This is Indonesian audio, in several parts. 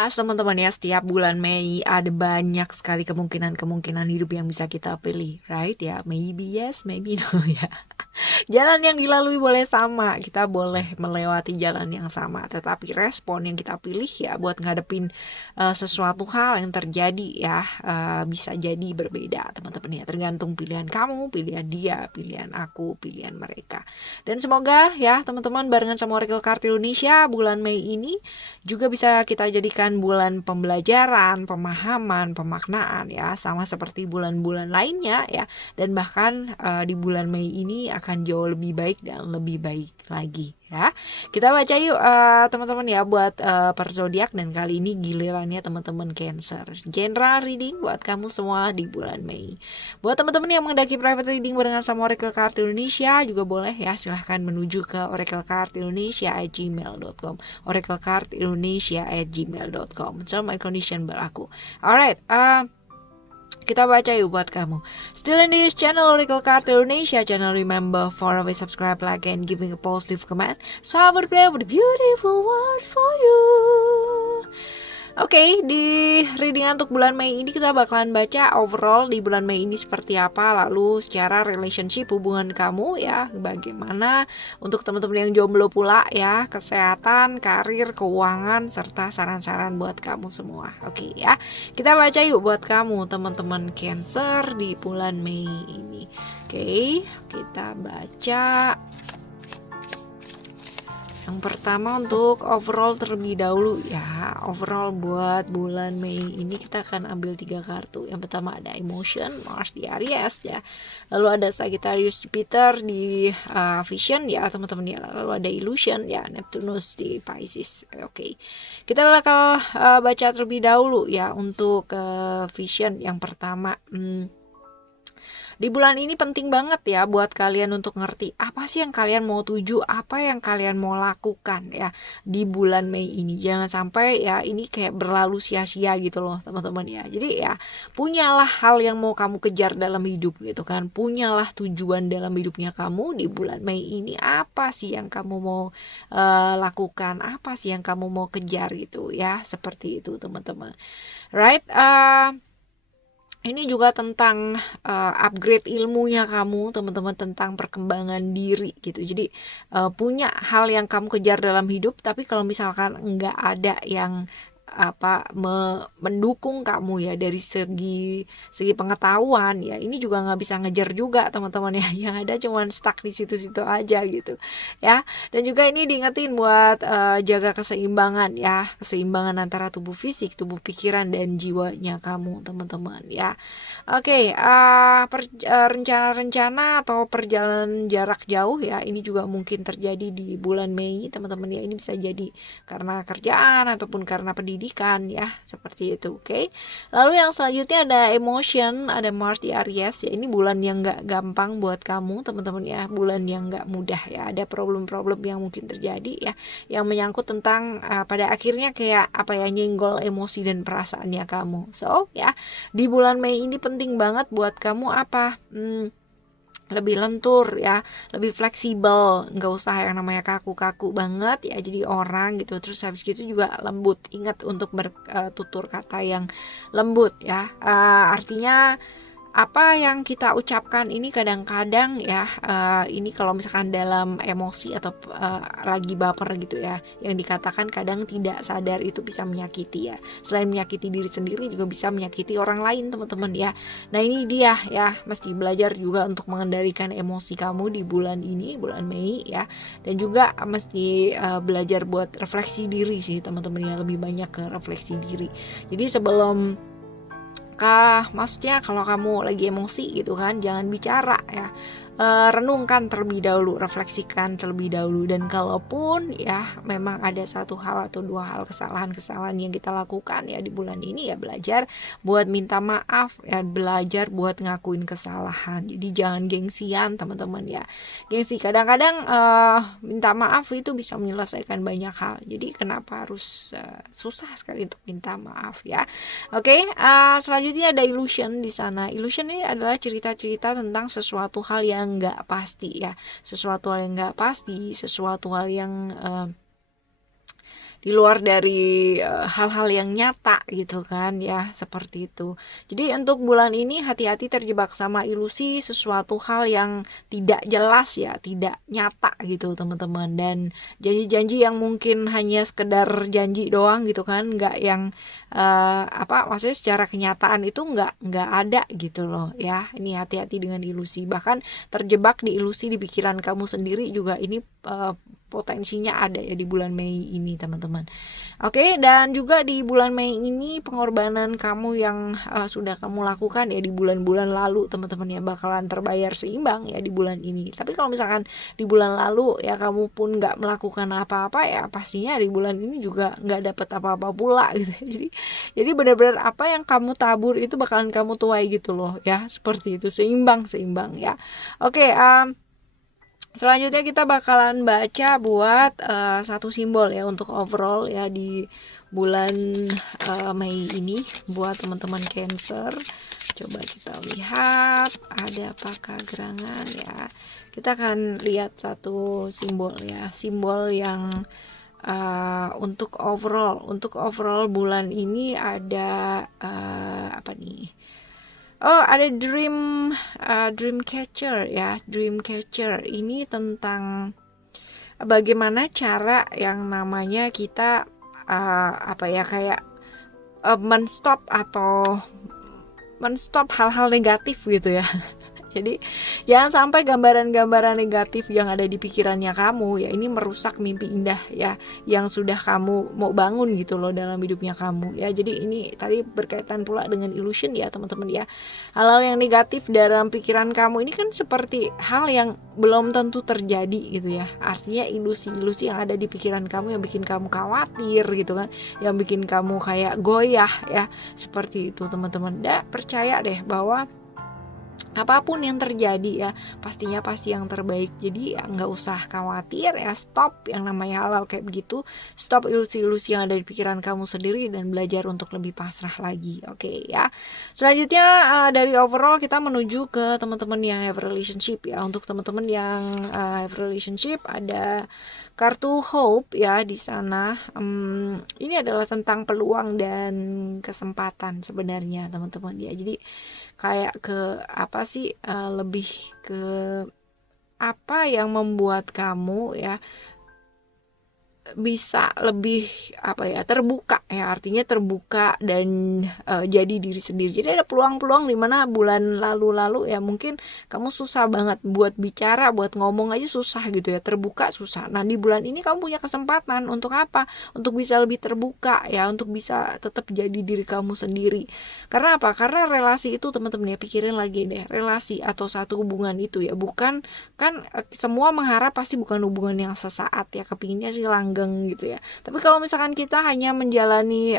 jelas teman-teman ya, setiap bulan Mei ada banyak sekali kemungkinan-kemungkinan hidup yang bisa kita pilih, right ya? Maybe yes, maybe no ya. Jalan yang dilalui boleh sama, kita boleh melewati jalan yang sama, tetapi respon yang kita pilih ya buat ngadepin sesuatu hal yang terjadi ya bisa jadi berbeda teman-teman ya, tergantung pilihan kamu, pilihan dia, pilihan aku, pilihan mereka. Dan semoga ya teman-teman barengan sama Oracle Card Indonesia bulan Mei ini juga bisa kita jadikan bulan pembelajaran, pemahaman, pemaknaan ya, sama seperti bulan-bulan lainnya ya. Dan bahkan di bulan Mei ini akan jauh lebih baik dan lebih baik lagi ya. Kita baca yuk teman-teman ya buat per zodiak, dan kali ini gilirannya teman-teman Cancer. General reading buat kamu semua di bulan Mei. Buat teman-teman yang menghendaki private reading barengan sama Oracle Card Indonesia juga boleh ya, silahkan menuju ke oraclecardindonesia@gmail.com, oraclecardindonesia@gmail.com. Terms and condition berlaku. Alright, kita baca yuk buat kamu. Still in this channel Oracle Card Indonesia channel, remember for always subscribe, like, and giving a positive comment. So I will play with a beautiful word for you. Oke, di reading untuk bulan Mei ini kita bakalan baca overall di bulan Mei ini seperti apa, lalu secara relationship hubungan kamu ya, bagaimana untuk teman-teman yang jomblo pula ya, kesehatan, karir, keuangan, serta saran-saran buat kamu semua. Oke ya, kita baca yuk buat kamu teman-teman Cancer di bulan Mei ini. Oke, kita baca. Yang pertama untuk overall terlebih dahulu ya. Overall buat bulan Mei ini kita akan ambil 3 kartu. Yang pertama ada Emotion, Mars di Aries ya. Lalu ada Sagittarius, Jupiter di Vision ya teman-teman ya. Lalu ada Illusion ya, Neptunus di Pisces. Oke. Kita bakal baca terlebih dahulu ya untuk Vision yang pertama. Di bulan ini penting banget ya buat kalian untuk ngerti apa sih yang kalian mau tuju, apa yang kalian mau lakukan ya di bulan Mei ini. Jangan sampai ya ini kayak berlalu sia-sia gitu loh teman-teman ya. Jadi ya punyalah hal yang mau kamu kejar dalam hidup gitu kan. Punyalah tujuan dalam hidupnya kamu di bulan Mei ini. Apa sih yang kamu mau lakukan, apa sih yang kamu mau kejar gitu ya. Seperti itu teman-teman. Right, ini juga tentang upgrade ilmunya kamu teman-teman, tentang perkembangan diri gitu. Jadi punya hal yang kamu kejar dalam hidup, tapi kalau misalkan nggak ada yang mendukung kamu ya dari segi pengetahuan ya, ini juga nggak bisa ngejar juga teman-teman ya. Yang ada cuman stuck di situ-situ aja gitu ya. Dan juga ini diingetin buat jaga keseimbangan ya, keseimbangan antara tubuh fisik, tubuh pikiran, dan jiwanya kamu teman-teman ya. Oke, rencana-rencana atau perjalanan jarak jauh ya, ini juga mungkin terjadi di bulan Mei teman-teman ya. Ini bisa jadi karena kerjaan ataupun karena pendidikan ya, seperti itu. Oke. Lalu yang selanjutnya ada Emotion, ada Mars di Aries ya. Ini bulan yang gak gampang buat kamu teman-teman ya, bulan yang gak mudah ya. Ada problem-problem yang mungkin terjadi ya, yang menyangkut tentang pada akhirnya kayak nyenggol emosi dan perasaannya kamu. So ya, di bulan Mei ini penting banget buat kamu lebih lentur ya, lebih fleksibel, nggak usah yang namanya kaku-kaku banget ya jadi orang gitu. Terus habis gitu juga lembut, ingat untuk bertutur kata yang lembut ya. Artinya apa yang kita ucapkan ini kadang-kadang ya, ini kalau misalkan dalam emosi atau lagi baper gitu ya, yang dikatakan kadang tidak sadar itu bisa menyakiti ya. Selain menyakiti diri sendiri juga bisa menyakiti orang lain teman-teman ya. Nah ini dia ya, mesti belajar juga untuk mengendalikan emosi kamu di bulan ini, bulan Mei ya. Dan juga mesti belajar buat refleksi diri sih teman-teman ya, lebih banyak ke refleksi diri. Jadi sebelum maksudnya kalau kamu lagi emosi gitu kan, jangan bicara ya, renungkan terlebih dahulu, refleksikan terlebih dahulu. Dan kalaupun ya memang ada satu hal atau 2 hal kesalahan-kesalahan yang kita lakukan ya di bulan ini, ya belajar buat minta maaf ya, belajar buat ngakuin kesalahan. Jadi jangan gengsian teman-teman ya. Gengsi kadang-kadang minta maaf itu bisa menyelesaikan banyak hal. Jadi kenapa harus susah sekali untuk minta maaf ya. Oke, selanjutnya ada Illusion di sana. Illusion ini adalah cerita-cerita tentang sesuatu hal yang nggak pasti ya, sesuatu hal yang nggak pasti, sesuatu hal yang di luar dari hal-hal yang nyata gitu kan ya, seperti itu. Jadi untuk bulan ini hati-hati terjebak sama ilusi sesuatu hal yang tidak jelas ya, tidak nyata gitu teman-teman, dan janji-janji yang mungkin hanya sekedar janji doang gitu kan, nggak yang maksudnya secara kenyataan itu nggak ada gitu loh ya. Ini hati-hati dengan ilusi, bahkan terjebak di ilusi di pikiran kamu sendiri juga ini potensinya ada ya di bulan Mei ini teman-teman. Oke, dan juga di bulan Mei ini pengorbanan kamu yang sudah kamu lakukan ya di bulan-bulan lalu teman-teman ya bakalan terbayar seimbang ya di bulan ini. Tapi kalau misalkan di bulan lalu ya kamu pun nggak melakukan apa-apa, ya pastinya di bulan ini juga nggak dapat apa-apa pula gitu. Jadi benar-benar apa yang kamu tabur itu bakalan kamu tuai gitu loh ya, seperti itu, seimbang ya. Oke, selanjutnya kita bakalan baca buat satu simbol ya untuk overall ya di bulan Mei ini buat teman-teman Cancer. Coba kita lihat ada apakah gerangan ya. Kita akan lihat satu simbol ya, simbol yang untuk overall bulan ini ada apa nih? Oh, ada dream catcher ya. Dream catcher ini tentang bagaimana cara yang namanya kita kayak menstop hal-hal negatif gitu ya. Jadi jangan sampai gambaran-gambaran negatif yang ada di pikirannya kamu ya ini merusak mimpi indah ya yang sudah kamu mau bangun gitu loh dalam hidupnya kamu ya. Jadi ini tadi berkaitan pula dengan illusion ya teman-teman ya. Hal-hal yang negatif dalam pikiran kamu ini kan seperti hal yang belum tentu terjadi gitu ya. Artinya ilusi-ilusi yang ada di pikiran kamu yang bikin kamu khawatir gitu kan, yang bikin kamu kayak goyah ya. Seperti itu teman-teman. Percaya deh bahwa apapun yang terjadi ya pastinya pasti yang terbaik. Jadi ya nggak usah khawatir ya, stop yang namanya hal-hal kayak begitu, stop ilusi-ilusi yang ada di pikiran kamu sendiri dan belajar untuk lebih pasrah lagi. Oke ya. Selanjutnya dari overall kita menuju ke teman-teman yang have relationship ya. Untuk teman-teman yang have relationship ada kartu hope ya di sana. Ini adalah tentang peluang dan kesempatan sebenarnya teman-teman ya. Jadi kayak ke apa sih lebih ke apa yang membuat kamu ya bisa lebih terbuka ya, artinya terbuka dan jadi diri sendiri. Jadi ada peluang-peluang di mana bulan lalu ya mungkin kamu susah banget buat bicara, buat ngomong aja susah gitu ya, terbuka susah. Nah di bulan ini kamu punya kesempatan untuk apa? Untuk bisa lebih terbuka ya, untuk bisa tetap jadi diri kamu sendiri. Karena apa? Karena relasi itu teman-teman ya, pikirin lagi deh, relasi atau satu hubungan itu ya bukan kan semua mengharap pasti bukan hubungan yang sesaat ya, kepinginnya sih langgeng gitu ya. Tapi kalau misalkan kita hanya menjalani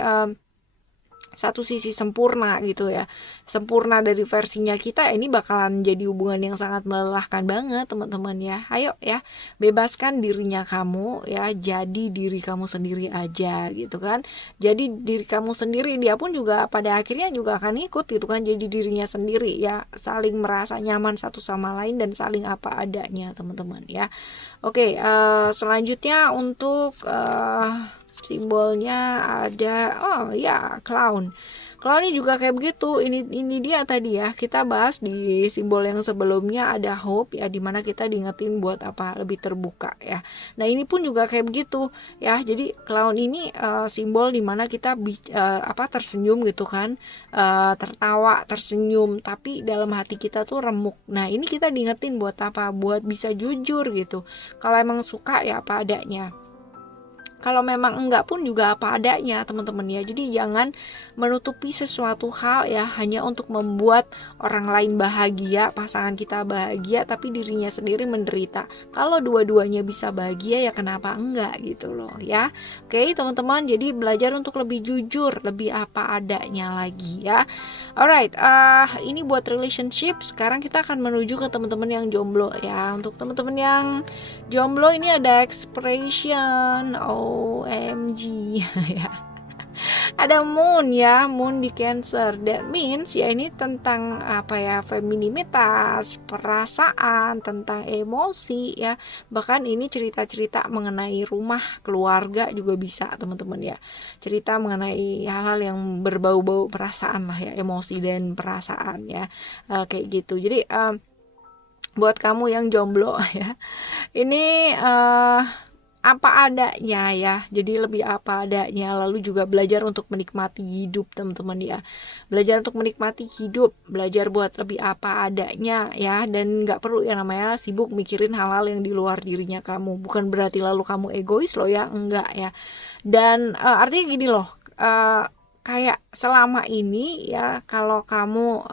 satu sisi sempurna gitu ya, sempurna dari versinya kita, ini bakalan jadi hubungan yang sangat melelahkan banget teman-teman ya. Ayo ya, bebaskan dirinya kamu ya, jadi diri kamu sendiri aja gitu kan. Jadi diri kamu sendiri, dia pun juga pada akhirnya juga akan ikut gitu kan, jadi dirinya sendiri ya, saling merasa nyaman satu sama lain dan saling apa adanya teman-teman ya. Oke, selanjutnya untuk simbolnya ada clown. Clown ini juga kayak begitu. Ini dia tadi ya, kita bahas di simbol yang sebelumnya ada hope ya, dimana kita diingetin buat apa, lebih terbuka ya. Nah ini pun juga kayak begitu ya. Jadi clown ini simbol dimana kita tersenyum gitu kan, tertawa, tersenyum, tapi dalam hati kita tuh remuk. Nah ini kita diingetin buat apa, buat bisa jujur gitu. Kalau emang suka ya apa adanya, kalau memang enggak pun juga apa adanya teman-teman ya. Jadi jangan menutupi sesuatu hal ya hanya untuk membuat orang lain bahagia, pasangan kita bahagia, tapi dirinya sendiri menderita. Kalau dua-duanya bisa bahagia ya kenapa enggak gitu loh ya. Oke teman-teman, jadi belajar untuk lebih jujur, lebih apa adanya lagi ya. Alright, ini buat relationship. Sekarang kita akan menuju ke teman-teman yang jomblo ya. Untuk teman-teman yang jomblo ini ada expression OMG ya. ada moon ya, moon di Cancer. That means ya ini tentang apa ya, femininitas, perasaan, tentang emosi ya. Bahkan ini cerita-cerita mengenai rumah, keluarga juga bisa teman-teman ya. Cerita mengenai hal-hal yang berbau-bau perasaan lah ya, emosi dan perasaan ya. Kayak gitu. Jadi buat kamu yang jomblo ya, ini apa adanya ya, jadi lebih apa adanya, lalu juga belajar untuk menikmati hidup teman-teman ya, belajar untuk menikmati hidup, belajar buat lebih apa adanya ya, dan nggak perlu yang namanya sibuk mikirin hal-hal yang di luar dirinya kamu. Bukan berarti lalu kamu egois loh ya, enggak ya. Dan artinya gini loh, kayak selama ini ya, kalau kamu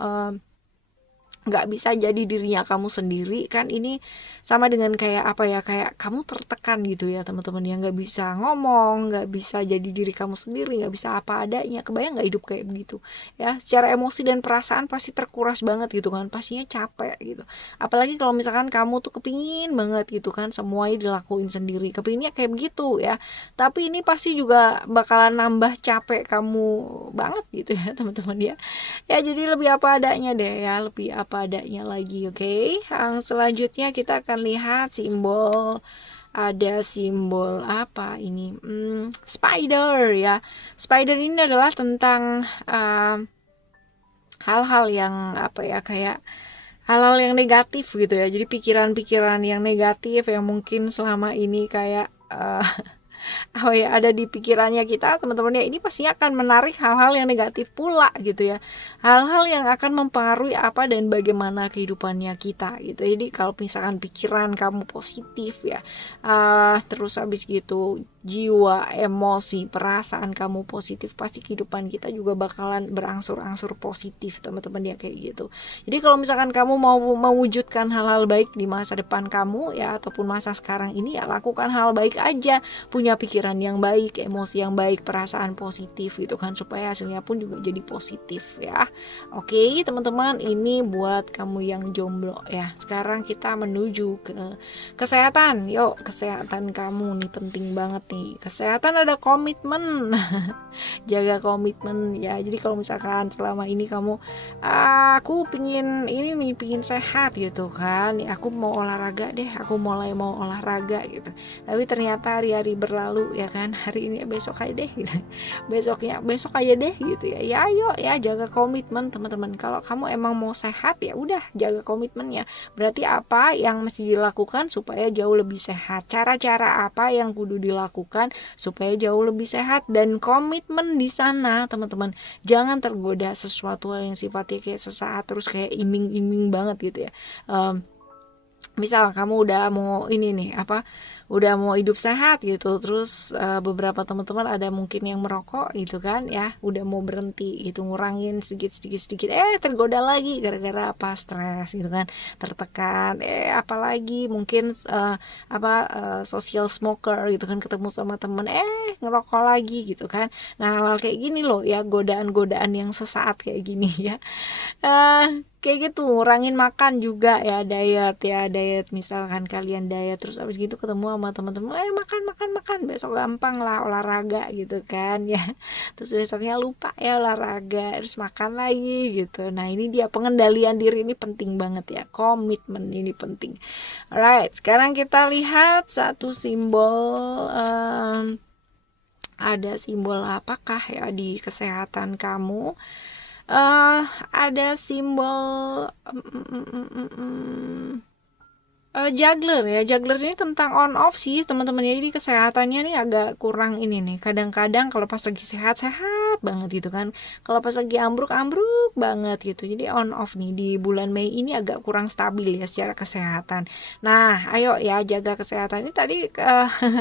nggak bisa jadi dirinya kamu sendiri kan, ini sama dengan kayak apa ya, kayak kamu tertekan gitu ya teman-teman ya, nggak bisa ngomong, nggak bisa jadi diri kamu sendiri, nggak bisa apa adanya. Kebayang nggak hidup kayak begitu ya, secara emosi dan perasaan pasti terkuras banget gitu kan, pastinya capek gitu. Apalagi kalau misalkan kamu tuh kepingin banget gitu kan semuanya dilakuin sendiri, kepinginnya kayak begitu ya, tapi ini pasti juga bakalan nambah capek kamu banget gitu ya teman-teman ya. Ya jadi lebih apa adanya deh ya, lebih apa adanya lagi. Oke. Yang selanjutnya kita akan lihat simbol, ada simbol apa ini, spider ya. Spider ini adalah tentang hal-hal yang apa ya, kayak hal-hal yang negatif gitu ya. Jadi pikiran-pikiran yang negatif yang mungkin selama ini kayak oh ya, ada di pikirannya kita teman-teman ya, ini pasti akan menarik hal-hal yang negatif pula gitu ya, hal-hal yang akan mempengaruhi apa dan bagaimana kehidupannya kita gitu. Jadi kalau misalkan pikiran kamu positif ya, terus habis gitu jiwa, emosi, perasaan kamu positif, pasti kehidupan kita juga bakalan berangsur-angsur positif teman-teman ya, kayak gitu. Jadi kalau misalkan kamu mau mewujudkan hal-hal baik di masa depan kamu ya, ataupun masa sekarang ini ya, lakukan hal baik aja, punya pikiran yang baik, emosi yang baik, perasaan positif gitu kan, supaya hasilnya pun juga jadi positif ya. Oke teman-teman, ini buat kamu yang jomblo ya. Sekarang kita menuju ke kesehatan. Yuk, kesehatan kamu nih penting banget nih. Kesehatan ada komitmen. Jaga komitmen ya. Jadi kalau misalkan selama ini kamu aku pingin ini nih, pingin sehat gitu kan ya, aku mau olahraga deh, aku mulai mau olahraga gitu, tapi ternyata hari-hari berlalu ya kan, hari ini besok aja deh gitu, besoknya besok aja deh gitu ya. Ya ayo ya, jaga komitmen teman-teman. Kalau kamu emang mau sehat ya udah, jaga komitmennya. Berarti apa yang mesti dilakukan supaya jauh lebih sehat, cara-cara apa yang kudu dilakukan supaya jauh lebih sehat, dan komitmen di sana teman-teman. Jangan tergoda sesuatu yang sifatnya kayak sesaat terus kayak iming-iming banget gitu ya. Misal kamu udah mau ini nih apa, udah mau hidup sehat gitu, terus beberapa teman-teman ada mungkin yang merokok gitu kan ya, udah mau berhenti gitu, ngurangin sedikit tergoda lagi gara-gara apa, stres gitu kan, tertekan, apalagi mungkin social smoker gitu kan, ketemu sama temen ngerokok lagi gitu kan. Nah hal kayak gini loh ya, godaan-godaan yang sesaat kayak gini ya. Kayak gitu, ngurangin makan juga ya, diet misalkan kalian diet, terus abis gitu ketemu sama teman-teman, makan, besok gampang lah olahraga gitu kan ya, terus besoknya lupa ya olahraga, terus makan lagi gitu. Nah ini dia, pengendalian diri ini penting banget ya, komitmen ini penting. Alright, sekarang kita lihat satu simbol, ada simbol apakah ya di kesehatan kamu. Ada simbol juggler ya. Juggler ini tentang on off sih teman-teman ya. Jadi kesehatannya nih agak kurang ini nih. Kadang-kadang kalau pas lagi sehat banget gitu kan, kalau pas lagi ambruk banget gitu. Jadi on off nih di bulan Mei ini agak kurang stabil ya secara kesehatan. Nah ayo ya, jaga kesehatan. Ini tadi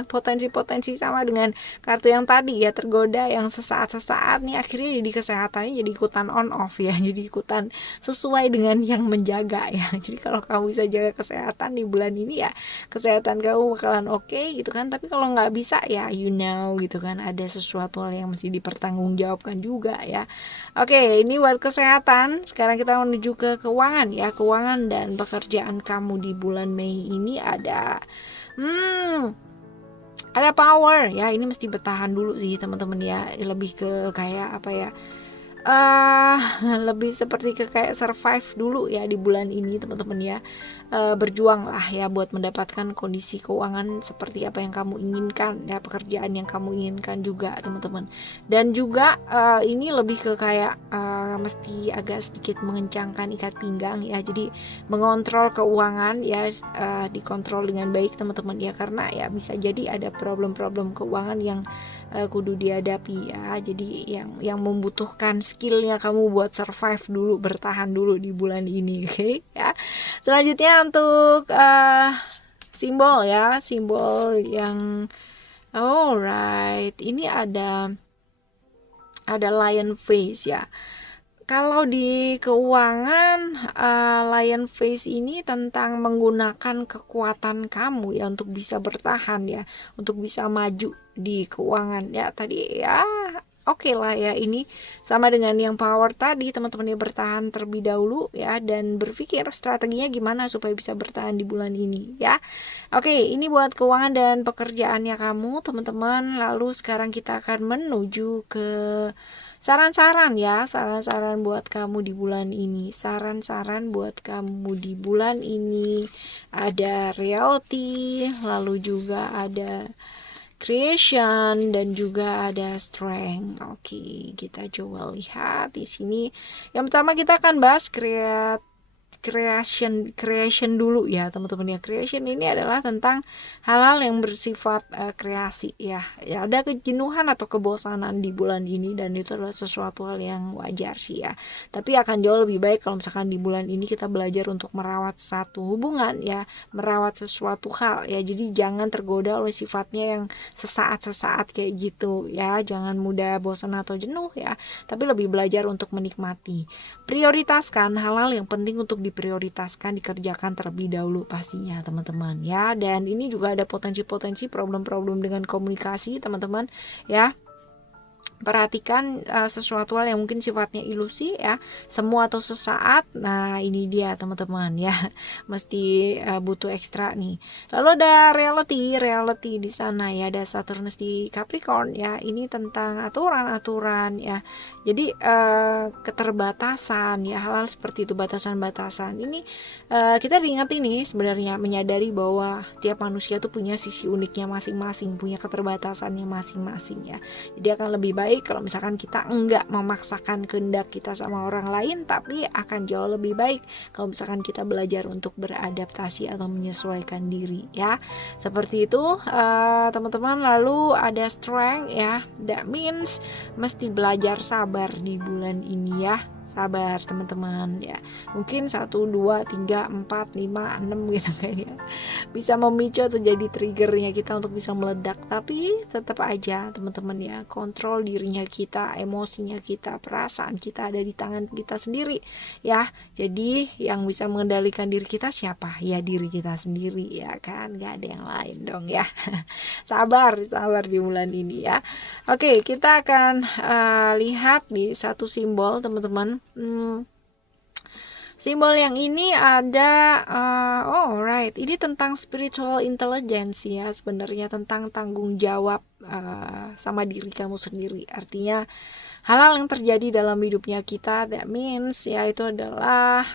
potensi-potensi sama dengan kartu yang tadi ya, tergoda yang sesaat-sesaat nih, akhirnya jadi kesehatannya jadi ikutan on off ya, jadi ikutan sesuai dengan yang menjaga ya. Jadi kalau kamu bisa jaga kesehatan di bulan ini ya, kesehatan kamu bakalan oke gitu kan. Tapi kalau nggak bisa ya gitu kan, ada sesuatu yang mesti dipertanggungjawabkan juga ya. Oke, ini buat kesehatan. Sekarang kita menuju ke keuangan ya. Keuangan dan pekerjaan kamu di bulan Mei ini ada ada power ya, ini mesti bertahan dulu sih teman-teman ya, lebih ke kayak apa ya, eh lebih seperti ke kayak survive dulu ya di bulan ini teman-teman ya. Berjuang lah ya buat mendapatkan kondisi keuangan seperti apa yang kamu inginkan ya, pekerjaan yang kamu inginkan juga teman-teman. Dan juga ini lebih ke kayak mesti agak sedikit mengencangkan ikat pinggang ya, jadi mengontrol keuangan ya, dikontrol dengan baik teman-teman ya, karena ya bisa jadi ada problem-problem keuangan yang kudu dihadapi ya, jadi yang membutuhkan skillnya kamu buat survive dulu, bertahan dulu di bulan ini. Oke ya. Selanjutnya untuk simbol ya, simbol yang alright, ini ada lion face ya. Kalau di keuangan, lion face ini tentang menggunakan kekuatan kamu ya untuk bisa bertahan ya, untuk bisa maju di keuangan ya. Tadi ya oke lah ya, ini sama dengan yang power tadi teman-teman ya, bertahan terlebih dahulu ya, dan berpikir strateginya gimana supaya bisa bertahan di bulan ini ya. Oke, ini buat keuangan dan pekerjaannya kamu teman-teman. Lalu sekarang kita akan menuju ke saran-saran ya, saran-saran buat kamu di bulan ini. Saran-saran buat kamu di bulan ini ada reality, lalu juga ada creation, dan juga ada strength. Oke, kita coba lihat di sini. Yang pertama kita akan bahas creation dulu ya teman-teman ya. Creation ini adalah tentang hal-hal yang bersifat kreasi ya. Ada kejenuhan atau kebosanan di bulan ini, dan itu adalah sesuatu hal yang wajar sih ya, tapi akan jauh lebih baik kalau misalkan di bulan ini kita belajar untuk merawat satu hubungan ya, merawat sesuatu hal ya. Jadi jangan tergoda oleh sifatnya yang sesaat-sesaat kayak gitu ya, jangan mudah bosan atau jenuh ya, tapi lebih belajar untuk menikmati. Prioritaskan hal-hal yang penting untuk diprioritaskan, dikerjakan terlebih dahulu pastinya teman-teman ya. Dan ini juga ada potensi-potensi problem-problem dengan komunikasi teman-teman ya. Perhatikan sesuatu hal yang mungkin sifatnya ilusi ya, semu atau sesaat. Nah ini dia teman-teman ya, mesti butuh ekstra nih. Lalu ada reality di sana ya, ada Saturnus di Capricorn ya. Ini tentang aturan-aturan ya, jadi keterbatasan ya, hal-hal seperti itu, batasan-batasan. Ini kita diingetin nih sebenarnya, menyadari bahwa tiap manusia tuh punya sisi uniknya masing-masing, punya keterbatasannya masing-masing ya. Jadi akan lebih baik kalau misalkan kita enggak memaksakan kehendak kita sama orang lain, tapi akan jauh lebih baik kalau misalkan kita belajar untuk beradaptasi atau menyesuaikan diri ya, seperti itu teman-teman. Lalu ada strength ya, that means mesti belajar sabar di bulan ini ya, sabar teman-teman ya. Mungkin 1, 2, 3, 4, 5, 6 gitu kayaknya bisa memicu atau jadi triggernya kita untuk bisa meledak, tapi tetap aja teman-teman ya, kontrol dirinya kita, emosinya kita, perasaan kita ada di tangan kita sendiri ya. Jadi yang bisa mengendalikan diri kita siapa? Ya diri kita sendiri ya kan, gak ada yang lain dong ya. sabar di bulan ini ya. Oke, kita akan lihat di satu simbol teman-teman. Simbol yang ini ada alright, ini tentang spiritual intelligence ya, sebenarnya tentang tanggung jawab sama diri kamu sendiri. Artinya hal-hal yang terjadi dalam hidupnya kita, that means ya itu adalah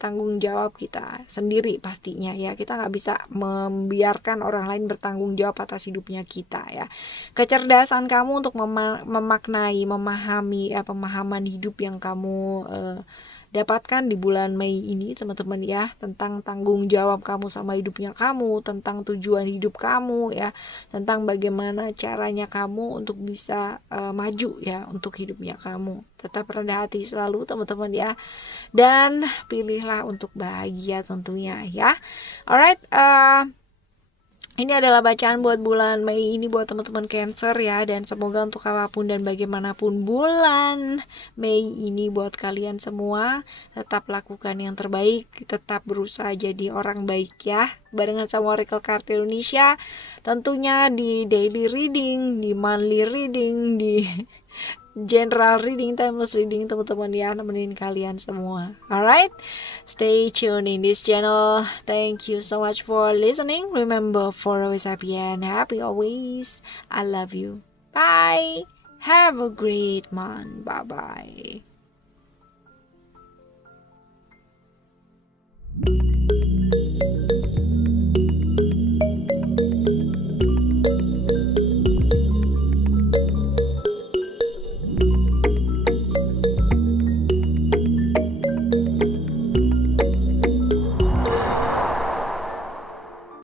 tanggung jawab kita sendiri pastinya ya. Kita nggak bisa membiarkan orang lain bertanggung jawab atas hidupnya kita ya. Kecerdasan kamu untuk memaknai, memahami pemahaman hidup yang kamu dapatkan di bulan Mei ini teman-teman ya, tentang tanggung jawab kamu sama hidupnya kamu, tentang tujuan hidup kamu ya, tentang bagaimana caranya kamu untuk bisa maju ya untuk hidupnya kamu. Tetap rendah hati selalu teman-teman ya, dan pilihlah untuk bahagia tentunya ya. Alright, ini adalah bacaan buat bulan Mei ini buat teman-teman Cancer ya, dan semoga untuk apapun dan bagaimanapun bulan Mei ini buat kalian semua, tetap lakukan yang terbaik, tetap berusaha jadi orang baik ya, barengan sama Oracle Card Indonesia tentunya, di daily reading, di monthly reading, di general reading, timeless reading teman-teman ya, nemenin kalian semua. Alright, stay tuned in this channel. Thank you so much for listening. Remember, for always happy and happy always. I love you. Bye. Have a great month. Bye bye.